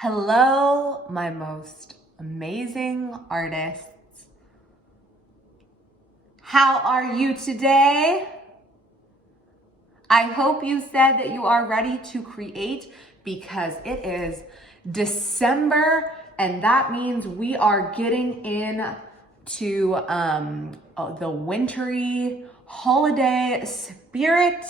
Hello, my most amazing artists. How are you today? I hope you said that you are ready to create because it is December and that means we are getting into the wintry holiday spirit,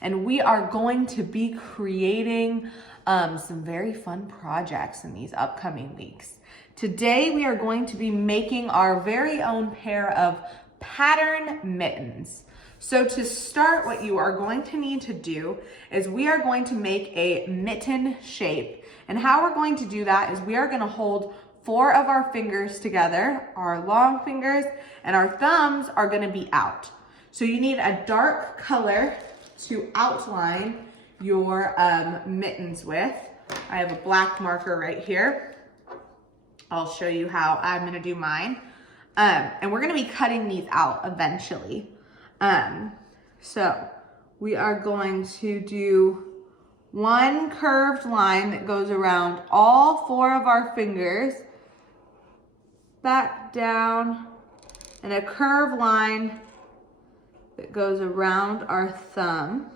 and we are going to be creating some very fun projects in these upcoming weeks. Today we are going to be making our very own pair of pattern mittens. So to start, what you are going to need to do is we are going to make a mitten shape. And how we're going to do that is we are going to hold 4 of our fingers together, our long fingers, and our thumbs are going to be out. So you need a dark color to outline your mittens with. I have a black marker right here. I'll show you how I'm going to do mine. And we're going to be cutting these out eventually. So we are going to do one curved line that goes around all 4 of our fingers, back down, and a curved line that goes around our thumb.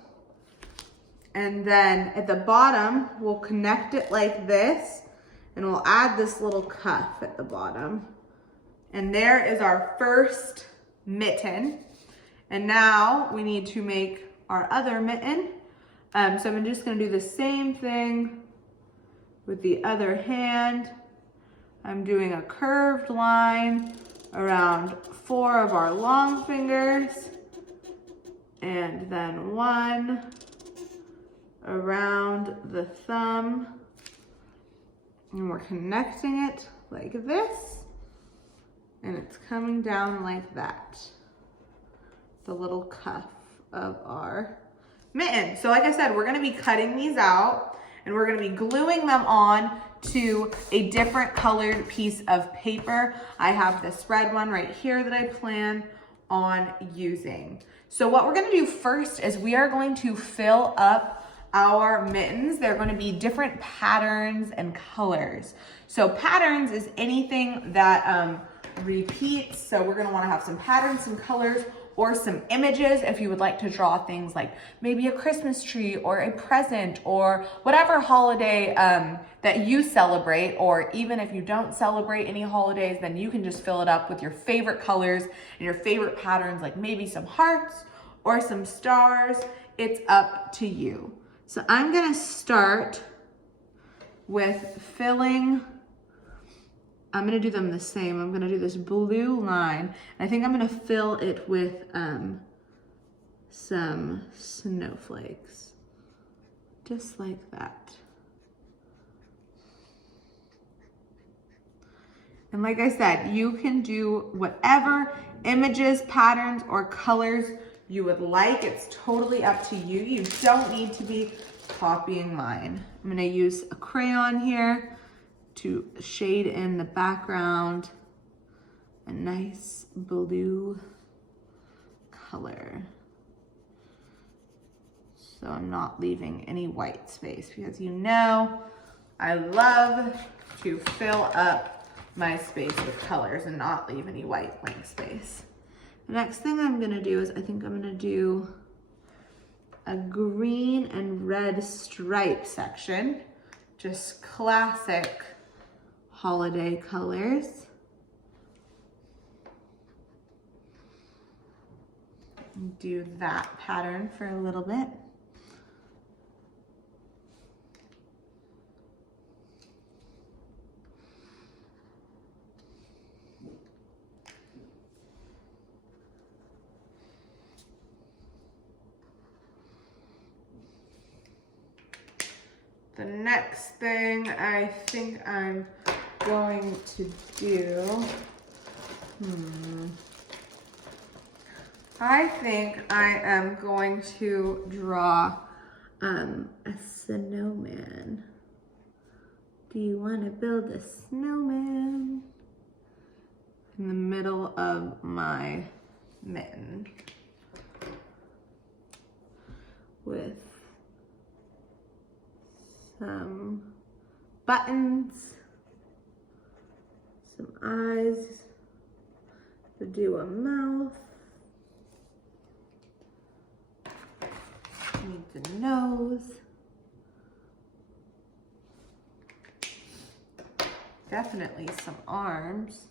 And then at the bottom, we'll connect it like this, and we'll add this little cuff at the bottom. And there is our first mitten. And now we need to make our other mitten. So I'm just gonna do the same thing with the other hand. I'm doing a curved line around 4 of our long fingers, and then 1 around the thumb. And we're connecting it like this, and it's coming down like that. The little cuff of our mitten. So like I said, we're gonna be cutting these out and we're gonna be gluing them on to a different colored piece of paper. I have this red one right here that I plan on using. So what we're gonna do first is we are going to fill up our mittens. They're going to be different patterns and colors. So patterns is anything that repeats. So we're going to want to have some patterns, some colors, or some images if you would like to draw things like maybe a Christmas tree or a present or whatever holiday that you celebrate. Or even if you don't celebrate any holidays, then you can just fill it up with your favorite colors and your favorite patterns, like maybe some hearts or some stars. It's up to you. So I'm gonna start with filling, I'm gonna do them the same. I'm gonna do this blue line. I think I'm gonna fill it with some snowflakes, just like that. And like I said, you can do whatever images, patterns, or colors you would like. It's totally up to you. You don't need to be copying mine. I'm gonna use a crayon here to shade in the background a nice blue color. So I'm not leaving any white space because you know I love to fill up my space with colors and not leave any white blank space. The next thing I'm gonna do is I think I'm gonna do a green and red stripe section, just classic holiday colors. Do that pattern for a little bit. The next thing I think I'm going to do, I think I am going to draw a snowman. Do you want to build a snowman? In the middle of my mitten with some buttons, some eyes, to do a mouth, need the nose, definitely some arms.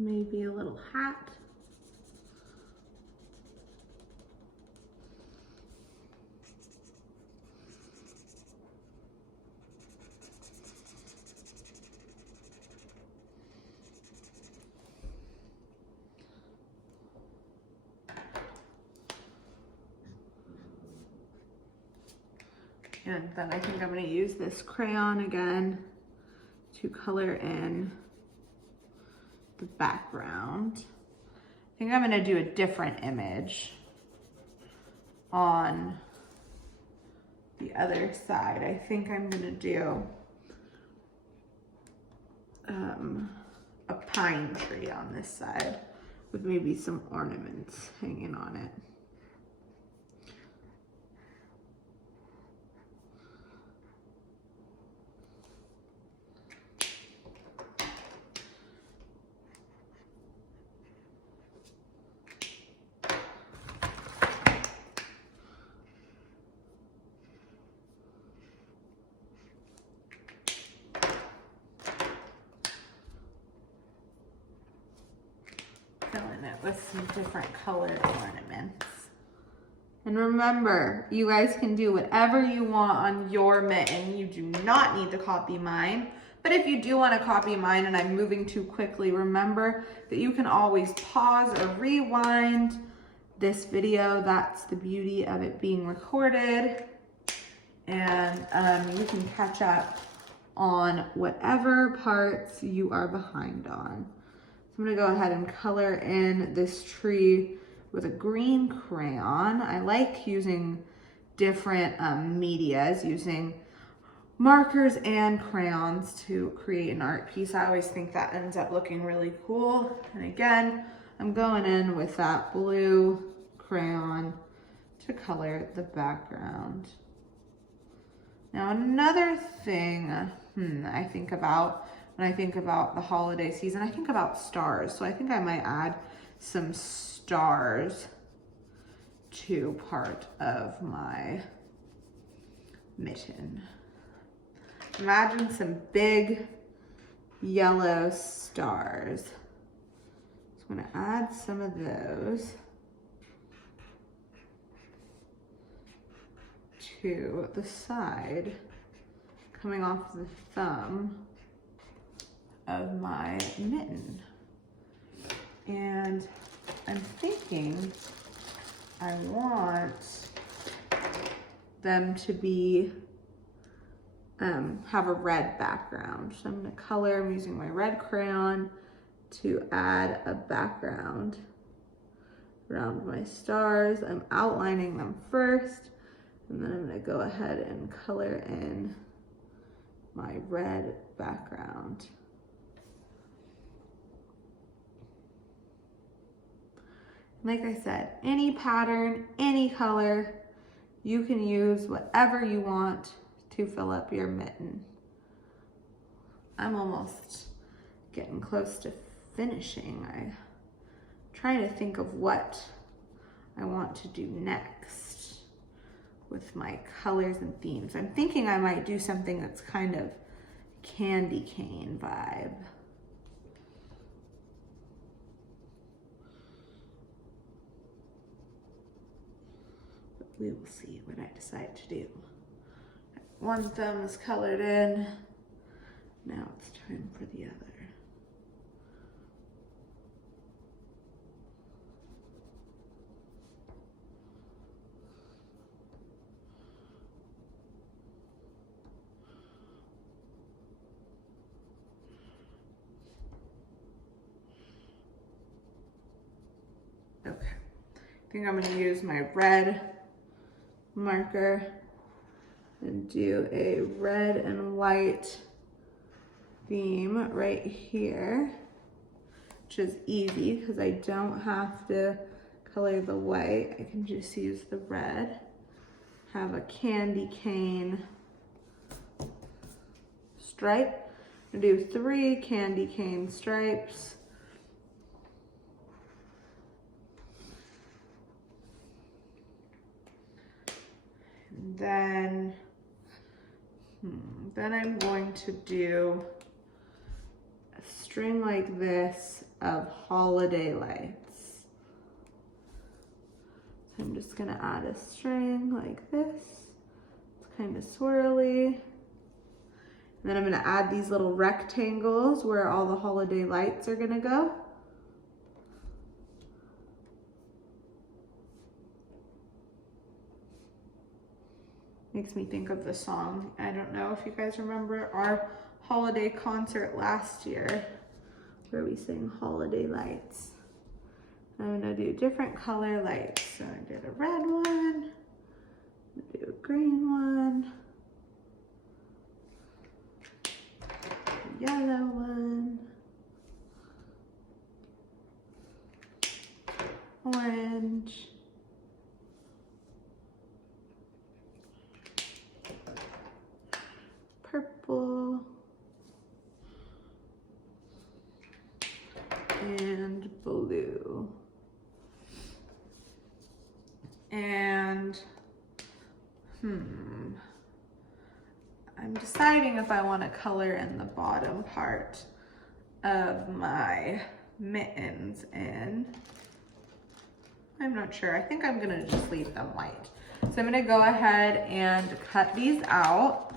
Maybe a little hat. And then I think I'm going to use this crayon again to color in the background. I think I'm going to do a different image on the other side. I think I'm going to do a pine tree on this side with maybe some ornaments hanging on it. Filling it with some different colored ornaments. And remember, you guys can do whatever you want on your mitten. You do not need to copy mine. But if you do want to copy mine and I'm moving too quickly, remember that you can always pause or rewind this video. That's the beauty of it being recorded. And you can catch up on whatever parts you are behind on. I'm gonna go ahead and color in this tree with a green crayon. I like using different medias, using markers and crayons to create an art piece. I always think that ends up looking really cool. And again, I'm going in with that blue crayon to color the background. Now another thing I think about when I think about the holiday season, I think about stars. So I think I might add some stars to part of my mitten. Imagine some big yellow stars. So I'm gonna add some of those to the side, coming off the thumb of my mitten. And I'm thinking I want them to be have a red background. So I'm gonna color, I'm using my red crayon to add a background around my stars. I'm outlining them first, and then I'm gonna go ahead and color in my red background. Like I said, any pattern, any color, you can use whatever you want to fill up your mitten. I'm almost getting close to finishing. I'm trying to think of what I want to do next with my colors and themes. I'm thinking I might do something that's kind of candy cane vibe. We will see what I decide to do. One thumb is colored in. Now it's time for the other. Okay, I think I'm gonna use my red marker and do a red and white theme right here. which is easy because I don't have to color the white. I can just use the red. Have a candy cane stripe. I'm gonna do 3 candy cane stripes. Then I'm going to do a string like this of holiday lights. So I'm just gonna add a string like this. It's kind of swirly. And then I'm gonna add these little rectangles where all the holiday lights are gonna go. Makes me think of the song. I don't know if you guys remember our holiday concert last year where we sang Holiday Lights. I'm gonna do different color lights. So I did a red one, do a green one, a yellow one, orange, purple, and blue. And I'm deciding if I want to color in the bottom part of my mittens in. I'm not sure. I think I'm gonna just leave them white. So I'm gonna go ahead and cut these out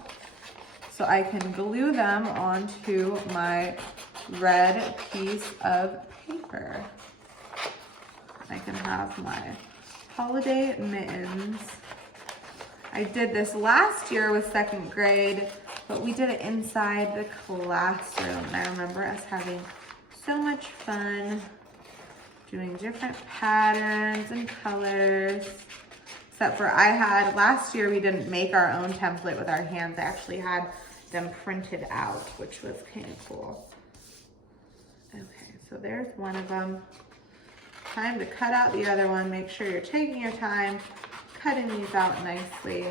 so I can glue them onto my red piece of paper. I can have my holiday mittens. I did this last year with 2nd grade, but we did it inside the classroom. And I remember us having so much fun doing different patterns and colors. Except for last year we didn't make our own template with our hands. I actually had them printed out, which was kind of cool. Okay, so there's one of them. Time to cut out the other one. Make sure you're taking your time, cutting these out nicely.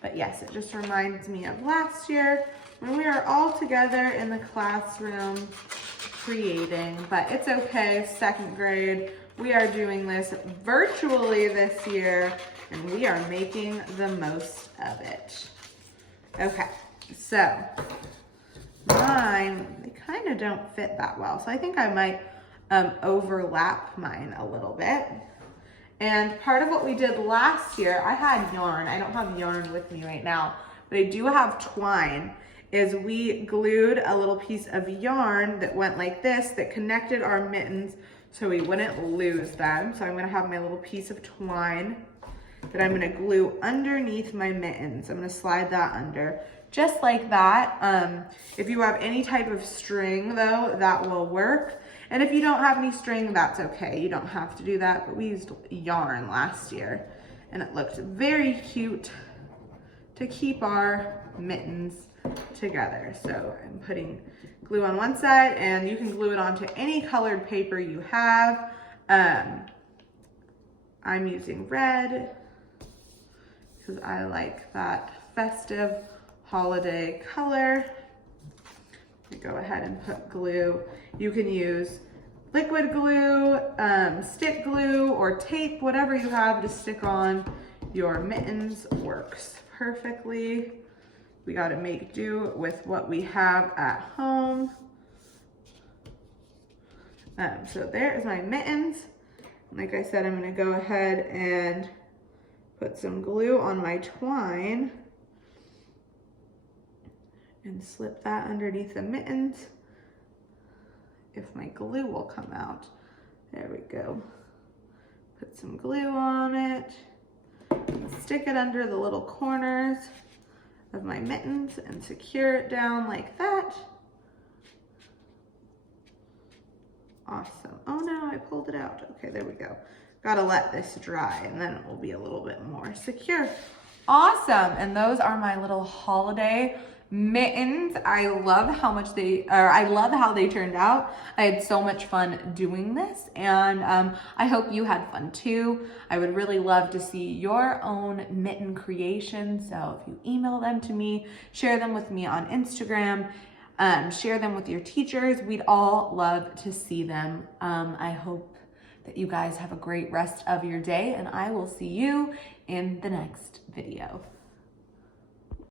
But yes, it just reminds me of last year when we were all together in the classroom creating, but it's okay, 2nd grade. We are doing this virtually this year and we are making the most of it. Okay, so mine, they kind of don't fit that well. So I think I might overlap mine a little bit. And part of what we did last year, I had yarn. I don't have yarn with me right now, but I do have twine, is we glued a little piece of yarn that went like this, that connected our mittens so we wouldn't lose them. So I'm gonna have my little piece of twine that I'm gonna glue underneath my mittens. I'm gonna slide that under, just like that. If you have any type of string though, that will work. And if you don't have any string, that's okay. You don't have to do that, but we used yarn last year and it looked very cute to keep our mittens together. So I'm putting glue on one side and you can glue it onto any colored paper you have. I'm using red because I like that festive holiday color. Go ahead and put glue. You can use liquid glue, stick glue, or tape, whatever you have to stick on your mittens works perfectly. We got to make do with what we have at home. So there's my mittens. Like I said, I'm going to go ahead and put some glue on my twine and slip that underneath the mittens. If my glue will come out. There we go. Put some glue on it. Stick it under the little corners of my mittens and secure it down like that. Awesome. Oh no, I pulled it out. Okay, there we go. Gotta let this dry and then it will be a little bit more secure. Awesome. And those are my little holiday mittens. I love how they turned out. I had so much fun doing this, and I hope you had fun too. I would really love to see your own mitten creations. So if you email them to me, share them with me on Instagram, share them with your teachers. We'd all love to see them. I hope that you guys have a great rest of your day, and I will see you in the next video.